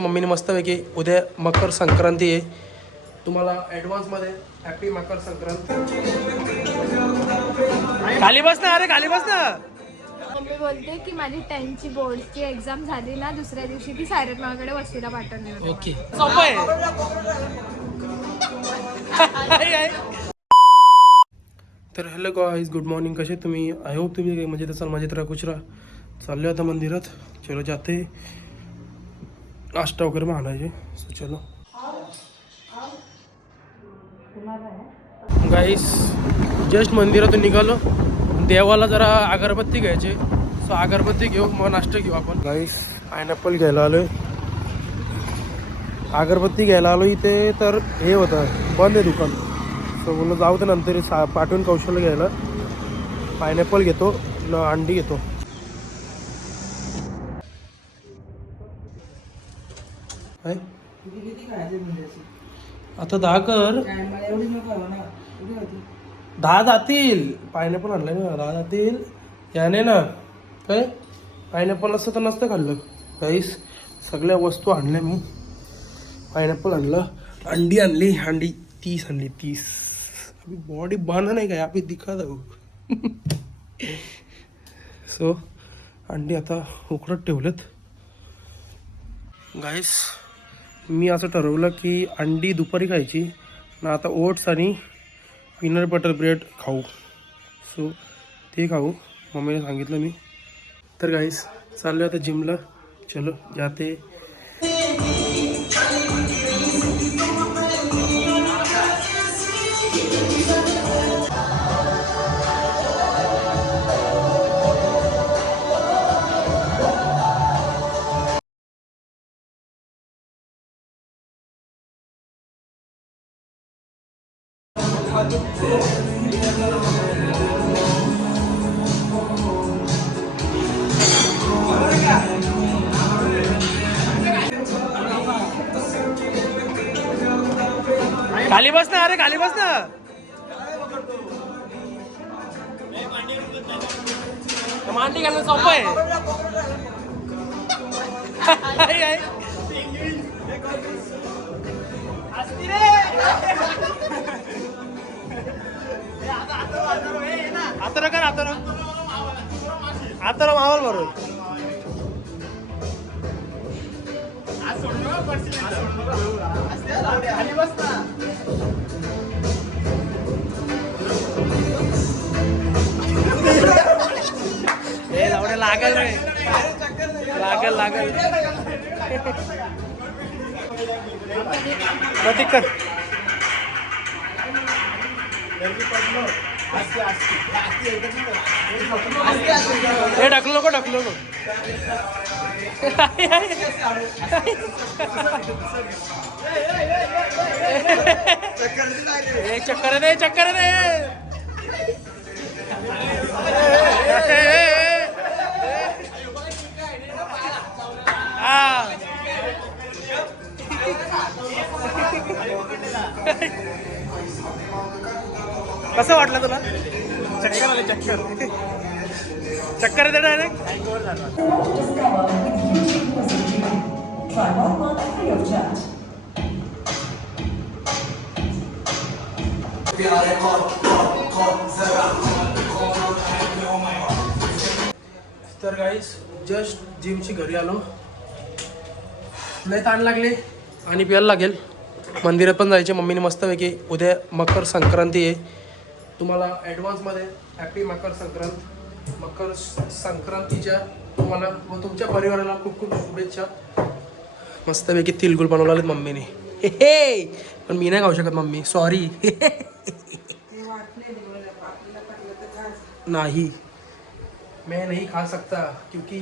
मम्मीने मस्तपैकी उद्या मकर संक्रांती आहे, तुम्हाला ॲडव्हान्समध्ये हॅपी मकर संक्रांत. खाली बस ना, अरे खाली बस ना. मम्मी बोलते की माझी 10th ची बोर्डची एक्झाम झाली ना, दुसऱ्या दिवशी ती सायरत मामाकडे वस्तीला पाठवणार. ओके सोपं आहे. तर हॅलो गाईज, गुड मॉर्निंग. कसे तुम्ही? आय होप तुम्ही मजेत असाल. मजेत राहा, खुश राहा. चाललो आता मंदिरात. चलो जाते, नाश्ता वगैरे मानायचे. सो चलो गाईस. जस्ट मंदिरातून निघालो. देवाला जरा अगरबत्ती घ्यायचे, सो अगरबत्ती घेऊ, मग नाश्ता घेऊ आपण. गाईस पायनॅपल घ्यायला आलोय, अगरबत्ती घ्यायला आलो इथे, तर हे होतं बंद आहे दुकान. सो बोललो जाऊ तर नंतर पाठवून कौशल्य घ्यायला. पायनॅपल घेतो न अंडी घेतो. आता 10 कर, 10 जातील. पायनॅपल आणलाय ना, 10 जातील याने ना. काय पायनॅपल असतं तर नसतं खाल्लं. काहीच सगळ्या वस्तू आणल्या मी. पायनॅपल आणलं, अंडी आणली, अंडी 30 आणली. 30 अभी बॉडी बना नाही काय, अभी दिखा दो. सो अंडी आता उकडत ठेवलेत. गाईस मी असं ठरवलं की अंडी दुपारी खायची ना, आता ओट्स आणि पीनट बटर ब्रेड खाऊ. सो ते खाऊ, मम्मीने सांगितलं मी. तर गाईस चाललो आता जिमला. चलो जाते. खाली बस ना, अरे खाली बस ना. मांडी घालणं सोपं आहे. आता कर, आता मावल बरोबर. लागल रे, लागल. प्रतीक कर. हे ढकलू नको. चक्कर दे. कसं वाटलं तुला? चक्कर दे डायरेक्ट. तर गाईस जस्ट जिमची घरी आलो. लय ताण लागले आणि प्यायला लागेल. मंदिरात पण जायचे. मम्मीने मस्तपैकी उद्या मकर संक्रांती आहे, तुम्हाला ॲडव्हान्समध्ये हॅपी मकर संक्रांत. मकर संक्रांतीच्या तुम्हाला व तुमच्या परिवाराला खूप खूप शुभेच्छा. मस्तपैकी तिलगुल बनवले आहेत मम्मीने. हे पण मी नाही खाऊ शकत मम्मी, सॉरी. नहीं, मैं नहीं खा सकता क्योंकि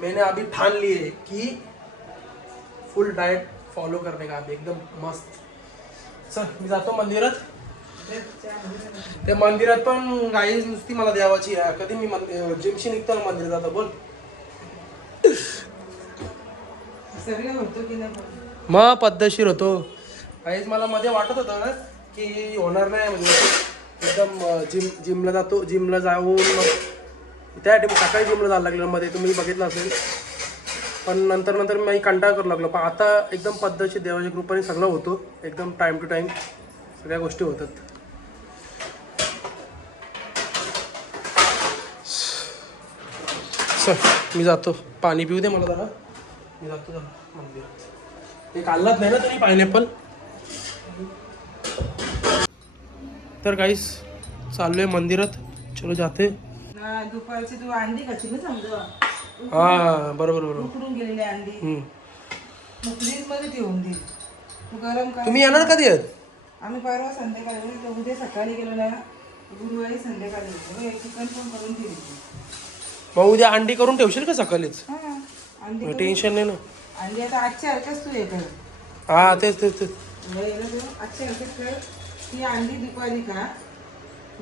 मैंने अभी ठान लिए कि फुल डाएट फॉलो करने का. अभी एकदम मस्त. चल मी जातो मंदिरात. त्या मंदिरात पण गाईज नुसती मला देवाची आहे. कधी मी जिमशी निघतो ना मंदिरात जातो. बोल मग पद्धतशीर होतो. गाईज मला मध्ये वाटत होतं ना की होणार नाही, म्हणजे एकदम जिमला जातो, जिमला जाऊन मग त्यासाठी सकाळी जिमला जायला लागलेलं मध्ये, तुम्ही बघितलं असेल. पण नंतर नंतर मी कंटाळा करू लागलो. पण आता एकदम पद्धतशीर देवाच्या कृपेने सगळं होतो, एकदम टाईम टू टाईम सगळ्या गोष्टी होतात. चल मी जातो, पाणी पिऊ दे मला जरा, मी जातो जरा मंदिरात. ते खाल्लाच नाही ना तरी पायनॅपल. तर गाईस चाललोय मंदिरात, चलो जाते. दुपारची तू अंडी खाची ना समजा. हा बरोबर बरोबर. उकडून गेलेली अंडी मग फ्रीज मध्ये ठेवून दे. तू गरम कर. तुम्ही येणार कधी आहेत? आम्ही परवा संध्याकाळी, उद्या सकाळी गेलो ना, गुरुवारी संध्याकाळी येतो. चिकन पण करून ठेवली. मग उद्या अंडी करून ठेवशील का सकाळीच? हा अंडी टेन्शन नाही ना. अंडी आता आजच्या हरकत तू हे कर. हा तेच तेच तेच. आजच्या हरकत कर. ती अंडी दुपारी खा,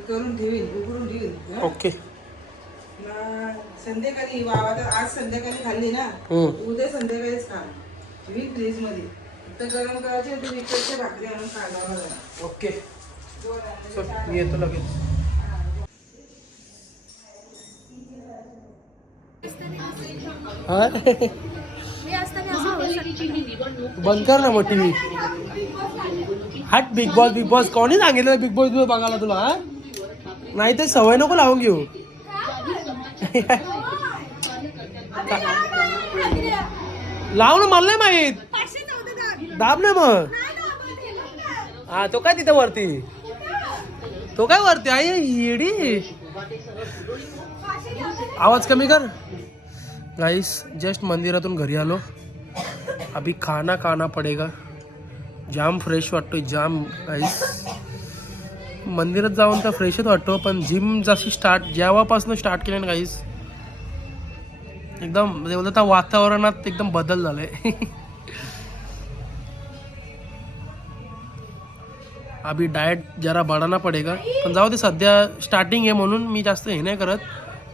करून ठेवील, उकडून ठेवील. ओके. संध्याकाळी बाबा तर आज संध्याकाळी खाल्ली ना, उद्या संध्याकाळीच खा. वीक फ्रीज मध्ये तर गरम करायचे. तू विकतच्या भाकरी आणून खायला जरा. ओके चल मी येतो लगेच. हा मी असताना असं होऊ शकतं. बंद कर ना मग टीव्ही. हट बिग बॉस कोणी सांगितलं बिग बॉस बघायला तुला? हा नाही तर सवय नको लावून घेऊ. लाव ना, मला नाही माहित. दाब ना मग. हा तो काय तिथे वरती, तो काय वरती आहे येडी. आवाज कमी कर. गाइस जस्ट मंदिरातून घरी आलो. अभी खाना पडेगा. जाम फ्रेश वाटतोय जाम गाइस. मंदिरात जाऊन तर फ्रेशच वाटतो, पण जिम जशी जेव्हापासून स्टार्ट केलं ना गाइस, एकदम बोलता वातावरणात एकदम बदल झालाय. अभी डाएट जरा बढ़ाना पडेगा. पण जाऊ दे, सध्या स्टार्टिंग आहे म्हणून मी जास्त हे नाही करत.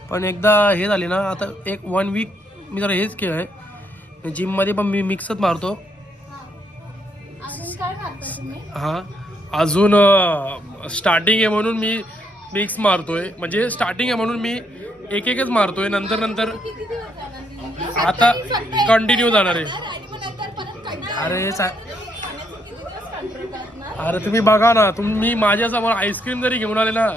पण एकदा हे झाले ना, आता 1 वीक मी जरा हेच केलं आहे. जिममध्ये पण मी मिक्सच मारतो. हां अजून स्टार्टिंग आहे म्हणून मी मिक्स मारतोय. म्हणजे स्टार्टिंग आहे म्हणून मी एकच मारतोय. नंतर आता कंटिन्यू जाणार आहे. अरे तुम्ही बघा ना, तुम्ही माझ्यासमोर आईस्क्रीम जरी घेऊन आले ना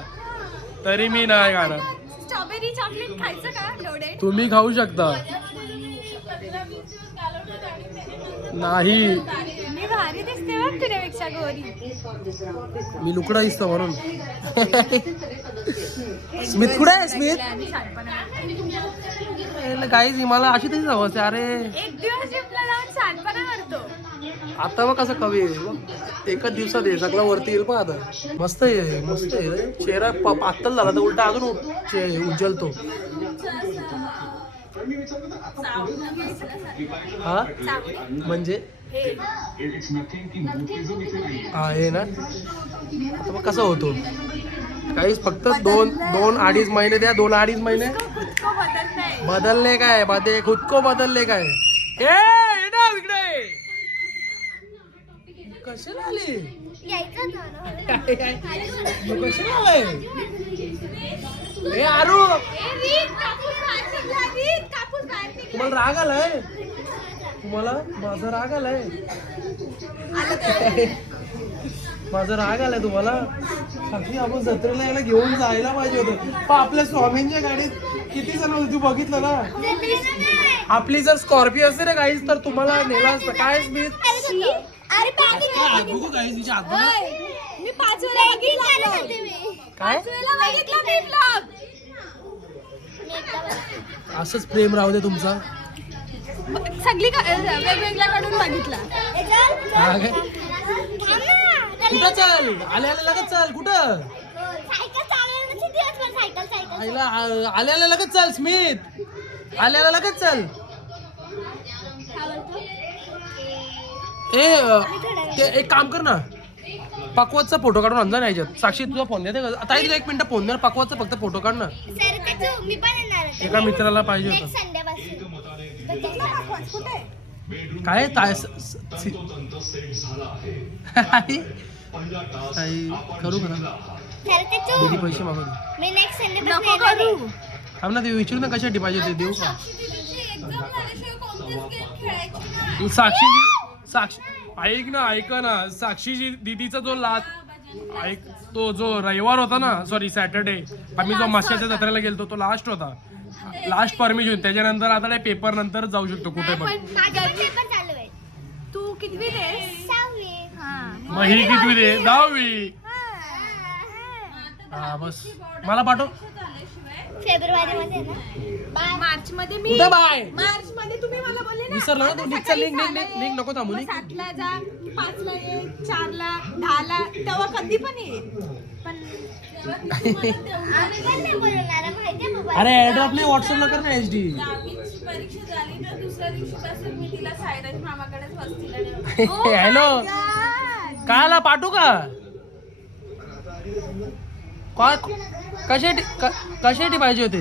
तरी मी नाही खाणार. स्ट्रॉबेरी चॉकलेट खायचं का लोडे? तुम्ही खाऊ शकता. नाही मी भारी दिसते बघ तुझ्यापेक्षा गोरी. मी लुकडा दिसतो म्हणून. स्मित कुठे आहे? स्मित गाईज मला अशी तरी हवं. अरे एक दिवस जिमला जाऊन शहाणपणा करतो. आता मग कसं कवी एकच दिवसात आहे सगळं वरती येईल. पण आता मस्त आहे, मस्त आहे. चेहरा पातळ झाला तर उलटा अजून उज्जवलतो. हा म्हणजे हा हे ना. आता मग कसं होतो काहीच फक्त 2-2.5 महिने द्या. 2-2.5 महिने बदलले काय बदे खुद को बदलले काय. इकडे कशाला आले? कशाला आलाय? आरू तुम्हाला राग आलाय? तुम्हाला माझा राग आलाय? माझा राग आलाय तुम्हाला? साक्षी आपण जत्रेला यायला घेऊन जायला पाहिजे होतं. पण आपल्या स्वामींच्या गाडीत किती जण होती बघितलं ना. आपली जर स्कॉर्पिओ असते ना गाईज तर तुम्हाला नेला असतं. काय मी काय असंच प्रेम राहू दे तुमचा. सगळी वेगवेगळ्या कडून बघितला. कुठं चल आल्या लगेच चल. कुठं आल्याला लगेच चल. स्मित आल्याला लगेच चल. एक काम कर ना, पकवाचा फोटो काढून आणला नाही याच्यात. साक्षी तुझा फोन द्या. आता 1 मिनिट फोन द्या. पकवाचा फक्त फोटो काढ ना. एका मित्राला पाहिजे होतं. काय करू का दीदी पैसे मागू दे. थांब ना ते विचारू ना कशासाठी पाहिजे ते देऊ का. साक्षी ऐक ना साक्षीची दीदीचा जो ऐक तो जो रविवार होता ना, सॉरी सॅटर्डे, आम्ही जो माश्याच्या जत्रेला गेलतो तो लास्ट होता. Last permission. त्याच्यानंतर आता नाही, पेपर नंतर जाऊ शकतो कुठे पण. तू कितवी आहेस? मग ही कितवी दे? 10वी. हा बस मला पाठव. फेब्रुवारी मध्ये ना, मार्च मध्ये मी कुठे बाय? मार्च मध्ये तुम्ही मला बोलले ना, विसरला ना तू. लिंक नको थांबू. 7 ला जा, 5 ला ये, 4 ला, 10 ला, तेव्हा कधी पण ये. पण अरे एअरड्रॉप नाही, व्हॉट्सअपला कर ना HD. परीक्षा झाली तर दुसऱ्या दिवशीपासून मी तिला सायराज मामाकडेच वस्तीला हॅलो, काला पाठवू का? कशासाठी पाहिजे होते?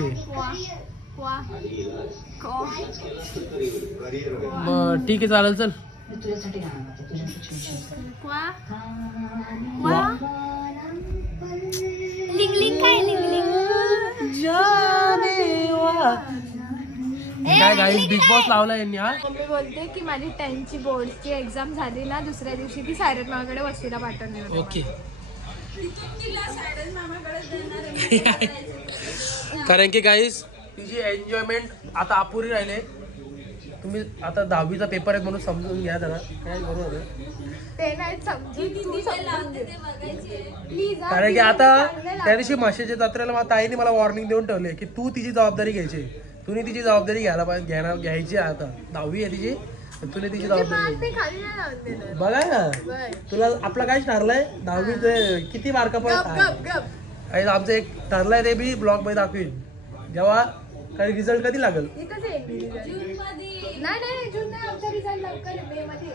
मग ठीक आहे, चालेल. चल काय गाईस, बिग बॉस लावला यांनी. हा मम्मी बोलते की माझी 10ची बोर्डची एक्झाम झाली ना, दुसऱ्या दिवशी ती सायरत मामाकडे वस्तीला पाठवणार. ओके. कारण की गाईस तिची एन्जॉयमेंट आता अपुरी राहिले. तुम्ही आता 10वीचा पेपर आहे म्हणून समजून घ्या जरा. काय बरोबर ते नाही समजून, तू समजून घे. Please, हा, कारण की please, आता चांगले त्या दिवशी माशाच्या जत्रेला मला ताईने मला वॉर्निंग देऊन ठेवले की तू तिची जबाबदारी घ्यायची. तुम्ही तिची जबाबदारी घ्यायला पाहिजे, घ्यायची. आता 10वी आहे तिची, तुला तिची जबाबदारी ते खाली नाही लावून देणार. बघा ना. बरं. तुला आपला काय ठरलंय 10वीच किती मार्क गप पडत? गप आमचं एक ठरलंय, ते बी ब्लॉग मध्ये दाखवीन जेव्हा काही रिझल्ट कधी लागेल. इथंच आहे एक result. नाही जून नाही, आमचा रिझल्ट लवकर आहे, मे मध्ये.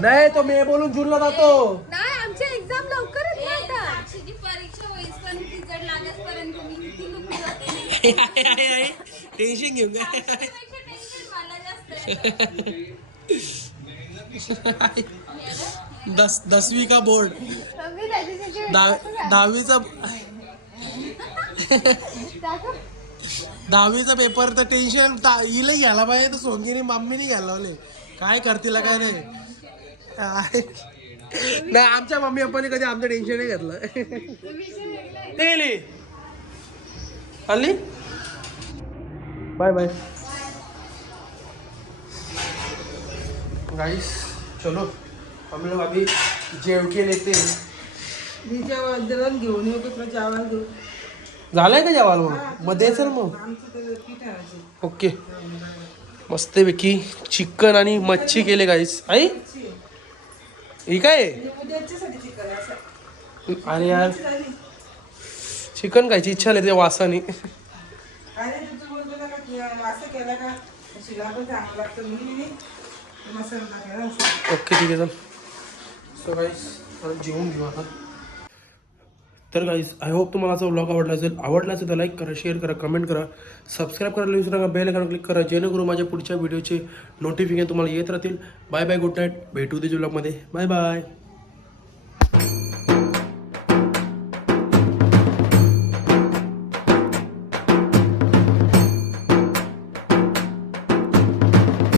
नाही, तो मे बोलून जूनला जातो. नाही, आमची एक्झाम लवकर आहे ना आता. साक्षीची परीक्षा होईपर्यंत रिझल्ट लागेपर्यंत मी किती लुकली होती. टेन्शन घेऊ का? टेन्शन मला जास्त. 10वीं का बोर्ड, मम्मी त्याच्यासाठी 10वीचा दाखव. 10वीचा पेपर तर टेन्शन हिला घ्यायला पाहिजे, तर सोंगीने मम्मीने घ्यायला लावले. काय करतील काय नाही. नाही, आमच्या मम्मी पप्पाने कधी आमचं टेन्शन नाही घेतलं. गेली आली. बाय बाय गाइस, चलो हम लोग अभी जेव के लेते हैं. जेवण घेऊन येऊ का जेवायला घेऊ? झालंय का जेवायला? मग द्यायचं ना मग. आमचं ते पीठ आणायचं. ओके. मस्तपैकी चिकन आणि मच्छी केले गाईस. आई ही काय आहे? उद्याच्यासाठी चिकन असं. अरे यार, चिकन खायची इच्छा झाली त्या वासाने. अरे तुझं बोलतो ना का असं केलं का शिला पण चांगलं लागतं. मी मसाला टाकायला असं. ओके, ठीक आहे. चल सो गाईस, जेवून घेऊ आता. तर गाईस, आय होप तुम्हाला असा व्लॉग आवडला असेल. आवडला असेल तर लाईक करा, शेअर करा, कमेंट करा, सबस्क्राईब करायला विसरू नका. बेल आयकॉन क्लिक करा, जेणेकरून माझ्या पुढच्या व्हिडिओचे नोटिफिकेशन तुम्हाला येत राहतील. Bye bye, good night. भेटू उद्याच्या व्लॉगमध्ये. Bye bye.